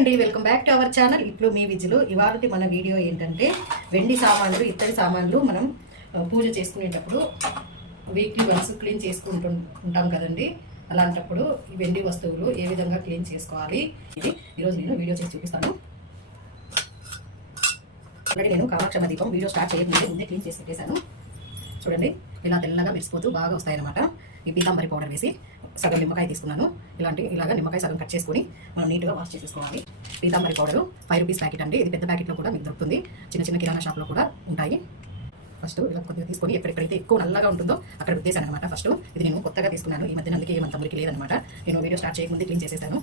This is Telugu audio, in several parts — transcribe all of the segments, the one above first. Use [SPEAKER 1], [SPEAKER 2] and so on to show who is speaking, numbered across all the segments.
[SPEAKER 1] అండి welcome back to our channel. ఇప్పుడు మీ విజులు. ఇవాళ మన వీడియో ఏంటంటే వెండి సామాన్లు ఇత్తడి సామాన్లు మనం పూజ చేసుకునేటప్పుడు వీక్లీ వన్స్ క్లీన్ చేసుకుంటూ ఉంటాం కదండి. అలాంటప్పుడు ఈ వెండి వస్తువులు ఏ విధంగా క్లీన్ చేసుకోవాలి? ఇది ఈరోజు నేను వీడియో చేసి చూపిస్తాను. ఆల్రెడీ నేను కామాక్షమ దీపం వీడియో స్టార్ట్ చేయకముందే ముందే క్లీన్ చేసి పెట్టేశాను. చూడండి ఇలా తెల్లగా మెరిసిపోతూ బాగా వస్తాయన్నమాట. ఈ పీతాంబరి పౌడర్ వేసి సగం నిమ్మకాయ తీసుకున్నాను. ఇలాంటి ఇలాగా నిమ్మకాయ సగం కట్ చేసుకొని మనం నీట్గా వాష్ చేసేసుకోవాలి. Pitambari powder five rupees packet అండి. ఇది పెద్ద ప్యాకెట్లో కూడా మీకు దొరుకుతుంది. చిన్న చిన్న కిరాణా షాప్లో కూడా ఉంటాయి. ఫస్ట్ ఇలా కొద్దిగా తీసుకొని ఎక్కడెక్కడైతే ఎక్కువ నల్లగా ఉంటుందో అక్కడ ఉద్దేశాను అనమాట ఫస్ట్. ఇది నేను కొత్తగా తీసుకున్నాను. ఈ మధ్యన అందుకే ఏమంత మురికి లేదనమాట నేను వీడియో స్టార్ట్ చేయకముందే క్లీన్ చేసేసాను.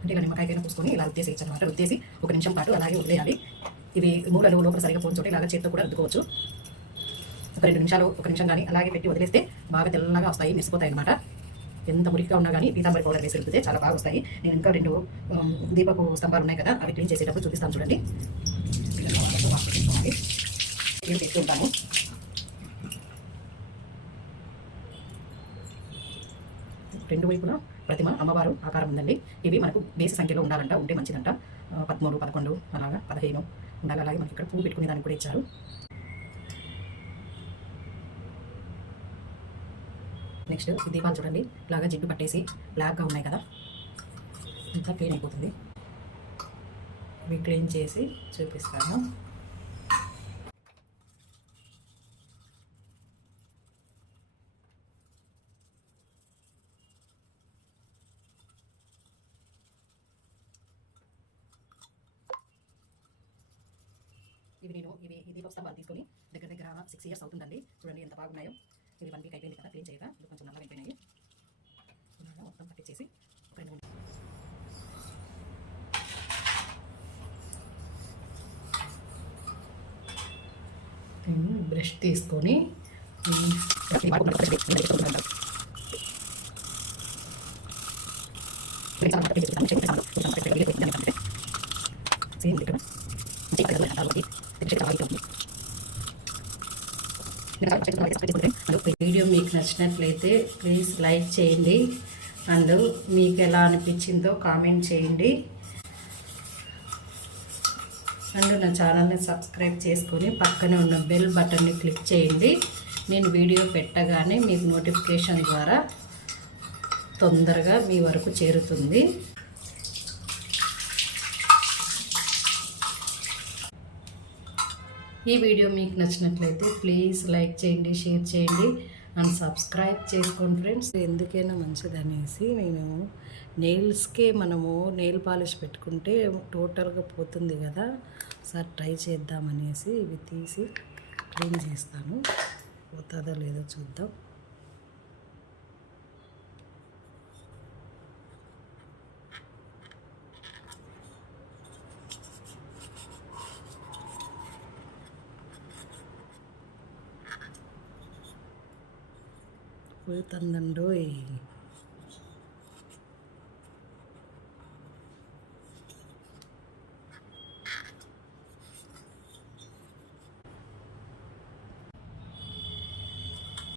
[SPEAKER 1] అంటే ఇలా నిమ్మకాయకైనా పూసుకొని ఇలా ఉద్దేసేయచ్చు అనమాట ఉద్దేసి ఒక నిమిషం పాటు అలాగే వదిలేయాలి. ఇవి మూలలో లోపల సరిగా పోని ఇలాగ చేత్తో కూడా రుద్దుకోవచ్చు. ఒక రెండు నిమిషాలు ఒక నిమిషం కానీ అలాగే పెట్టి వదిలేస్తే బాగా తెల్లగా వస్తాయి మెరిసిపోతాయి అనమాట ఎంత మురికిగా ఉన్నా కానీ పీతాంబరి పౌడర్ వేసి వెళ్తే చాలా బాగా వస్తాయి. నేను ఇంకా రెండు దీపపు స్తంభాలు ఉన్నాయి కదా అవి క్లీన్ చేసేటప్పుడు చూపిస్తాను చూడండి. క్లీన్ చేస్తూ ఉంటాను. రెండు వైపులా ప్రతిమ అమ్మవారు ఆకారం ఉందండి. ఇవి మనకు బేసి సంఖ్యలో ఉండాలంట ఉంటే మంచిదంట. పదమూడు పదకొండు అలాగా పదిహేను ఉండాలి అలాగే మనకి ఇక్కడ పువ్వు పెట్టుకునే దానికి కూడా ఇచ్చారు. నెక్స్ట్ దీపాలు చూడండి. ఇలాగా జిడ్డు పట్టేసి బ్లాక్గా ఉన్నాయి కదా. అంతా క్లీన్ అయిపోతుంది. ఇవి క్లీన్ చేసి చూపిస్తాను. ఇవి నేను ఇవి ఈ దీప స్తంభాలు తీసుకొని దగ్గర దగ్గర సిక్స్ ఇయర్స్ అవుతుందండి. చూడండి ఎంత బాగున్నాయో. ఇవి వన్ వీక్ అయిపోయింది కదా క్లీన్ చేయగా ఇవి కొంచెం నల్లగా అయిపోయినాయి. ఇలాగా మొత్తం పట్టించేసి ఒక రెండు మూడు నేను బ్రష్ తీసుకొని ఇక్కడ వీడియో మీకు నచ్చినట్లయితే ప్లీజ్ లైక్ చేయండి. అండ్ మీకు ఎలా అనిపించిందో కామెంట్ చేయండి. అండ్ నా ఛానల్ని సబ్స్క్రైబ్ చేసుకొని పక్కనే ఉన్న బెల్ బటన్ని క్లిక్ చేయండి. నేను వీడియో పెట్టగానే మీకు నోటిఫికేషన్ ద్వారా తొందరగా మీ వరకు చేరుతుంది. ఈ వీడియో మీకు నచ్చినట్లయితే ప్లీజ్ లైక్ చేయండి షేర్ చేయండి అండ్ సబ్స్క్రైబ్ చేసుకోండి ఫ్రెండ్స్. ఎందుకైనా మంచిదనేసి నేను నెయిల్స్కే మనము నెయిల్ పాలిష్ పెట్టుకుంటే టోటల్గా పోతుంది కదా. సార్ ట్రై చేద్దామనేసి ఇవి తీసి క్లీన్ చేస్తాను. పోతుందో లేదో చూద్దాం. เพื่อตันนันด้วย